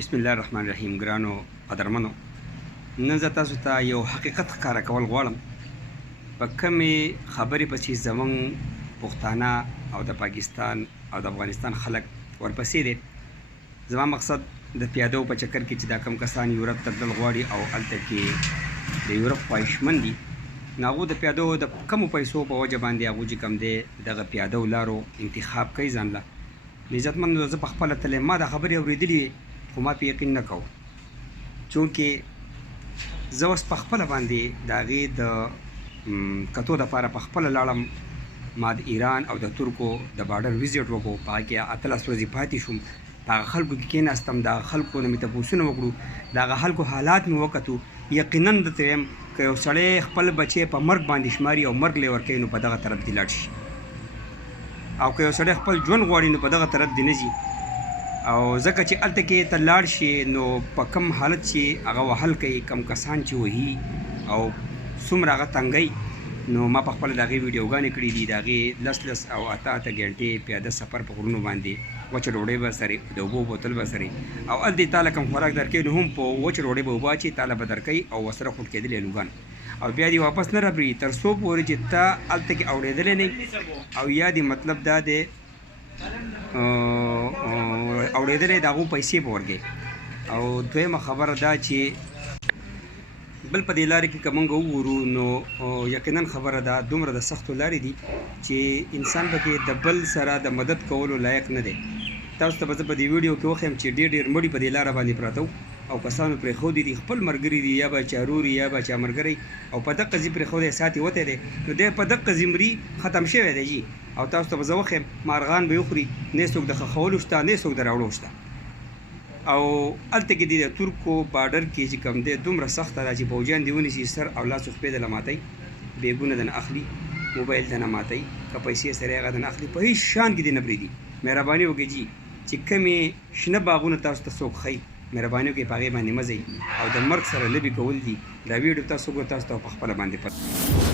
بسم الله الرحمن الرحیم. ګرانو قدرمنو، نن زه تاسو ته یو حقیقت ښکاره کول غواړم. په کمې خبرې پسې زموږ پښتانه او د پاکستان او د افغانستان خلک ورپسې دي. زما مقصد د پیادو په چکر کې چې دا کم کسان یورپ ته تلل غواړي او هلته کې د یورپ خواهشمند دي، نو هغوی د پیادو د کمو پیسو په وجه باندې هغوی چې کوم دی دغه پیاده لارو انتخاب کوي ځان له. عزتمندو، زه پخپله تللی، ما دا خبرې اورېدلې خو ما پې یقین نه کوم، چونکې زه اوس پخپله باندې د هغې د کتو دپاره پخپله لاړم. ما د ایران او د ترکو د بارډر ویزټ وکړو، په هغه کې 18 ورځې پاتې شوم. په هغه خلکو کې کېناستم، د هغه خلکو نه مې تپوسونه وکړو، د هغه خلکو حالات مې وکتو. یقینا درته وایم که یو سړی خپل بچی په مرګ باندې شماري او مرګ لی ورکوي، نو په دغه طرف دې لاړ شي، او که یو سړی خپل ژوند غواړي نو په دغه طرف دې نه ځي. او ځکه چې هلته کې ته لاړ شي نو په کم حالت چې هغه وهل کوي، کم کسان چې وهي او څومره هغه تنګوي، نو ما پخپله د هغې ویډیوګانې کړي دي. د هغې 10 او 8 ګنټې پیاده سفر په غرونو باندې، وچه ډوډۍ به سرې، د اوبو بوتل به سرې، او هلته یې تاله کوم خوراک درکوي، نو هم په وچه ډوډۍ به اوبه اچي، تاله به درکوي او ورسره خوټ کېدلې الوګان، او بیا دې واپس نه رابري تر څو پورې چې ته هلته کې اورېدلی نه، او یا دې مطلب دا دی اورېدلی د هغو پیسې به ورکوي. او دویمه خبره دا چې بل په دې لارې کې که موږ وګورو نو یقینا خبره ده دومره د سختو لارې دي چې انسان پکې د بل سره د مدد کولو لایق نه دی. تاسو ته به زه په دې ویډیو کې وښیم چې ډېر مړي په دې لاره باندې پراته وو او کسانو پرېښودي دي، خپل ملګري دي، یا به چا روري یا به چا ملګری، او په دقه ځي پرېښودی، ساعت یې وتی دی، نو دی په دقه ځي مري، ختم شوی دی جي. او تاسو ته به زه وښیم مارغان به یې وخوري، نه څوک د ښخولو شته، نه څوک د راوړو شته. او هلته کې د ترکو بارډر کې چې کوم دی دومره سخته ده چې پوجیان دې ونیسي، سر او لاس خپې دله ماتوي، بیګونه دنه اخلي، موبایل دنه ماتوي، که پیسې سره هغه دنه اخلي، په هېڅ شان کې دې نه پرېږدي. مهرباني وکړئ جي چې کمې شنه باغونه تاسو ته څوک ښیي، مهرباني وکړئ په هغې باندې مه ځئ، او د مرګ سره لبې کول دي. دا ویډیو تاسو وګورئ، تاسو ته په خپله باندې پته